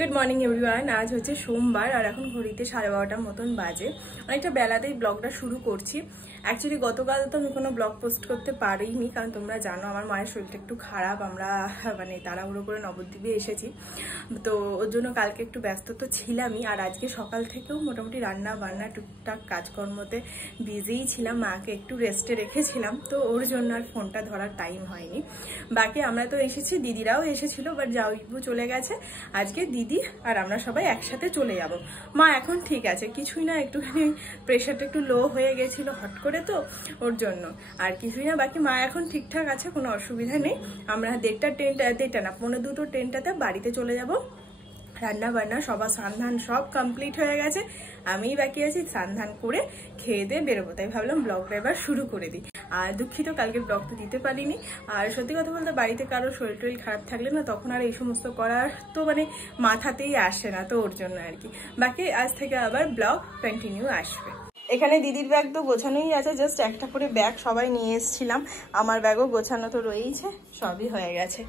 Good morning everyone. আজ হচ্ছে সোমবার আর এখন ঘড়িতে 12:30টার মতন বাজে। অনেকটা বেলাতেই ব্লগটা শুরু করছি। অ্যাকচুয়ালি গতকাল তো আমি কোনো ব্লগ পোস্ট করতে পারিনি, কারণ তোমরা জানো আমার মায়ের শরীরটা একটু খারাপ। আমরা তাড়াহুড়ো করে নবদ্বীপে এসেছি, তো ওর জন্য কালকে একটু ব্যস্ত তো ছিলামই। আর আজকে সকাল থেকেও মোটামুটি রান্না বান্না টুকটাক কাজকর্মতে বিজিই ছিলাম। মাকে একটু রেস্টে রেখেছিলাম, তো ওর জন্য আর ফোনটা ধরার টাইম হয়নি। বাকি আমরা তো এসেছি, দিদিরাও এসেছিল, বাট জাউইবু চলে গেছে। আজকে দিদি আর আমরা সবাই একসাথে চলে যাব। মা এখন ঠিক আছে, কিছুই না, একটুখানি প্রেশারটা একটু লো হয়ে গেছিল হট করে, তো ওর জন্য আর কিছুই না। বাকি মা এখন ঠিকঠাক আছে, কোনো অসুবিধা নেই। আমরা 1:30 না 2:45 বাড়িতে চলে যাব। রান্না বান্না সবার স্নান সব কমপ্লিট হয়ে গেছে, আমিই বাকি আছি। স্নান করে খেয়ে দিয়ে বেরোবো, তাই ভাবলাম ব্লগটা এবার শুরু করে দিই। আর দুঃখিত কালকে ব্লগটা দিতে পারিনি। আর সত্যি কথা বলতে বাড়িতে কারো শরীর টরীর খারাপ থাকলে না, তখন আর এই সমস্ত করার তো মাথাতেই আসে না, তো ওর জন্য আর কি। বাকি আজ থেকে আবার ব্লগ কন্টিনিউ আসবে। এখানে দিদির ব্যাগ তো গোছানোই আছে, জাস্ট একটা করে ব্যাগ সবাই নিয়ে এসেছিলাম। আমার ব্যাগও গোছানো তো রয়েছে, সবই হয়ে গেছে।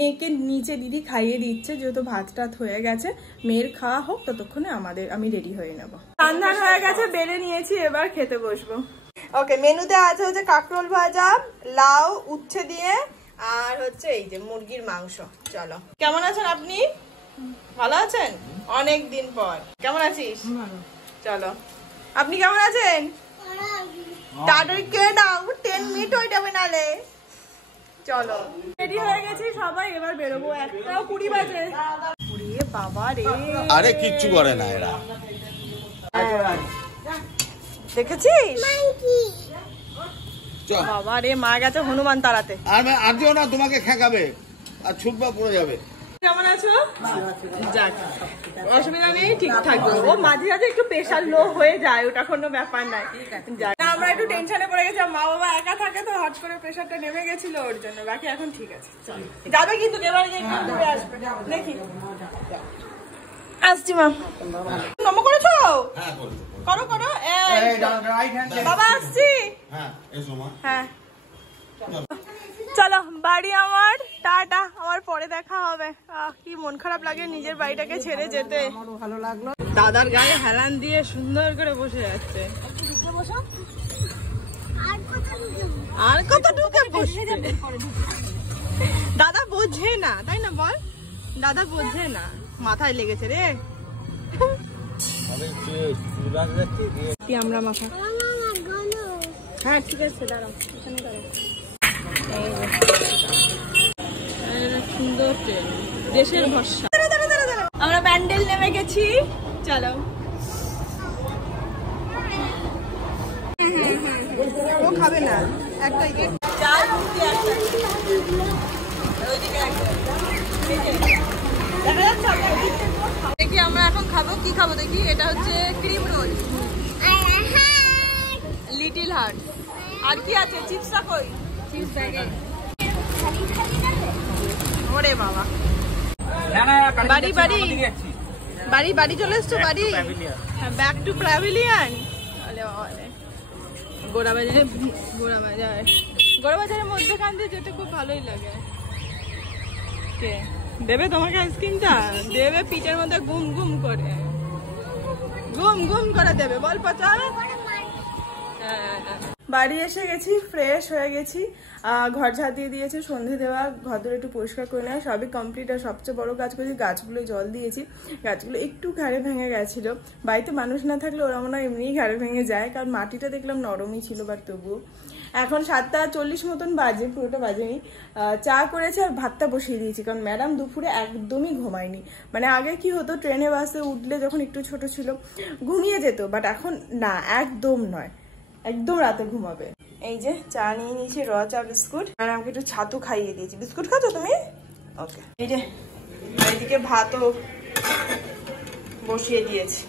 মেয়েকে নিচে দিদি খাইয়ে দিচ্ছে, যেহেতু ভাত টাত হয়ে গেছে। মেয়ের খাওয়া হোক, ততক্ষণে আমি রেডি হয়ে নেব। রান্না হয়ে গেছে, বেড়ে নিয়েছি, এবার খেতে বসবো। ওকে, মেনুতে আছে হচ্ছে কাঁকরোল ভাজা, লাউ উচ্ছে দিয়ে, আর হচ্ছে এই যে মুরগির মাংস। চলো, কেমন আছেন আপনি? ভালো আছেন? অনেক দিন পর। কেমন আছিস? চলো, আপনি কেমন আছেন? তাড়াতাড়ি কে দাও, 10 মিনিট হয়ে যাবে নালে। চলো, রেডি হয়ে গেছি সবাই, এবার বেরোবো। 1:20 বাজে। ওরে বাবা রে, আরে কিচ্ছু করে না এরা। দেখেছিস বাবা রে, মা গেছে হনুমান তাড়াতে। আর যেও না, তোমাকে খেকাবে আর ছুটবা পড়ে যাবে। কেমন আছো? যাক, অসুবিধা নেই, ঠিক থাকবে। ও মাঝে মাঝে একটু প্রেশার লো হয়ে যায়, ওটা কোনো ব্যাপার নাই। আমরা একটু টেনশনে পড়ে গেছি, মা বাবা একা থাকে তো হট করে প্রেশারটা নেমে গেছিল ওর জন্য। বাকি এখন ঠিক আছে, যাবে কিন্তু এবারে একটু ঘুরে আসবে, দেখি। আসছি মা। নম করেছো? করো করো। বাবা আসছি। হ্যাঁ চলো, বাড়ি আমার টাটা, আমার পরে দেখা হবে। কি মন খারাপ লাগে নিজের বাড়িটাকে ছেড়ে যেতে। ভালো লাগলো। দাদার গায়ে হেলান দিয়ে সুন্দর করে বসে যাচ্ছে। আর কত ঢুকে বসে যাবে, দাদা বোঝে না, তাই না বল? দাদা বোঝে না, মাথায় লেগেছে রে। আমরা মাথা, হ্যাঁ ঠিক আছে, দাঁড়াও এখানে দাঁড়াও। সুন্দর ট্রেন, দেশের ভরসা। আমরা প্যান্ডেল নেমে গেছি, চলো। ও খাবে না, একটাই দেখি। আমরা এখন খাবো, কি খাবো দেখি। এটা হচ্ছে ক্রিম রোল, লিটল হার্ট। আর কি আছে? চিপসটা কই? চিপস ব্যাগে। ওরে বাবা, বাড়ি বাড়ি বাড়ি বাড়ি চলে এসছো বাড়ি। Back to pavilion. গোড়াবাজারের মধ্যেখান দিয়ে যেতে খুব ভালোই লাগে। কে দেবে তোমাকে আইসক্রিমটা? দেবে পিঠের মধ্যে গুম গুম করে, গুম গুম করে দেবে। বল পচা। বাড়ি এসে গেছি, ফ্রেশ হয়ে গেছি, ঘর ঝাড় দিয়ে দিয়েছে, সন্ধে দেওয়া, ঘর ধরে একটু পরিষ্কার করে নেওয়া, সবই কমপ্লিট। আর সবচেয়ে বড় কাজ করেছি, গাছগুলো জল দিয়েছি। গাছগুলো একটু ঘাড়ে ভেঙে গেছিলো। বাড়িতে মানুষ না থাকলে ওরা মনে হয় এমনিই ঘাড়ে ভেঙে যায়, কারণ মাটিটা দেখলাম নরমই ছিল, বাট তবুও। এখন 7:40 মতন বাজে, পুরোটা বাজেনি। চা করেছে আর ভাতটা বসিয়ে দিয়েছি, কারণ ম্যাডাম দুপুরে একদমই ঘুমায়নি। আগে কি হতো, ট্রেনে বাসে উঠলে যখন একটু ছোট ছিল ঘুমিয়ে যেত, বাট এখন না, একদম নয়, একদম রাতে ঘুমাবে। এই যে চা নিয়ে নিয়েছি, র চা বিস্কুট, আর আমাকে একটু ছাতু খাইয়ে দিয়েছি। বিস্কুট খাচ্ছো তুমি? ওকে। এই যে এইদিকে ভাতও বসিয়ে দিয়েছি,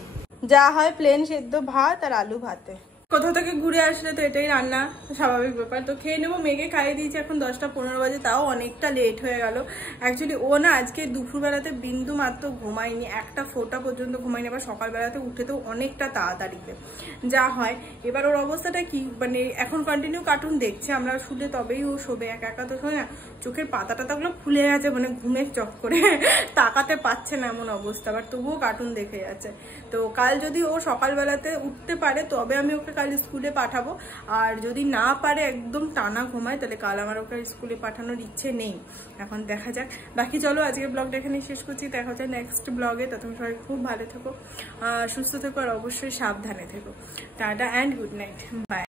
যা হয় প্লেন সেদ্ধ ভাত আর আলু ভাতে। কোথাও থেকে ঘুরে আসলে তো এটাই রান্না, স্বাভাবিক ব্যাপার। তো খেয়ে নেবো, মেয়েকে খাইয়ে দিয়েছি, এখন 10টা 15 বাজে, তাও অনেকটা লেট হয়ে গেল। অ্যাকচুয়ালি ও না আজকে দুপুরবেলাতে বিন্দু মাত্র ঘুমায়নি, একটা ফোঁটা পর্যন্ত ঘুমায়নি, আবার সকালবেলাতে উঠে তো অনেকটা তাড়াতাড়িতে যা হয়। এবার ওর অবস্থাটা কি, মানে এখন কন্টিনিউ কার্টুন দেখছে, আমরা শুলে তবেই ও শোবে, একা একা তো শোয় না, চোখের পাতা টাতাগুলো ফুলে গেছে, মানে ঘুমের চক করে তাকাতে পারছে না এমন অবস্থা, আবার তবুও কার্টুন দেখে যাচ্ছে। তো কাল যদি ও সকালবেলাতে উঠতে পারে তবে আমি ওকে কাল স্কুলে পাঠাবো, আর যদি না পারে একদম টানা ঘুমায় তাহলে কাল আমার ওকে স্কুলে পাঠানোর ইচ্ছে নেই। এখন দেখা যাক। বাকি চলো আজকে ব্লগটা এখানে শেষ করছি, দেখা হচ্ছে নেক্সট ব্লগে। তখন সবাই খুব ভালো থেকো, সুস্থ থেকো, আর অবশ্যই সাবধানে থেকো। Tata and good night, by.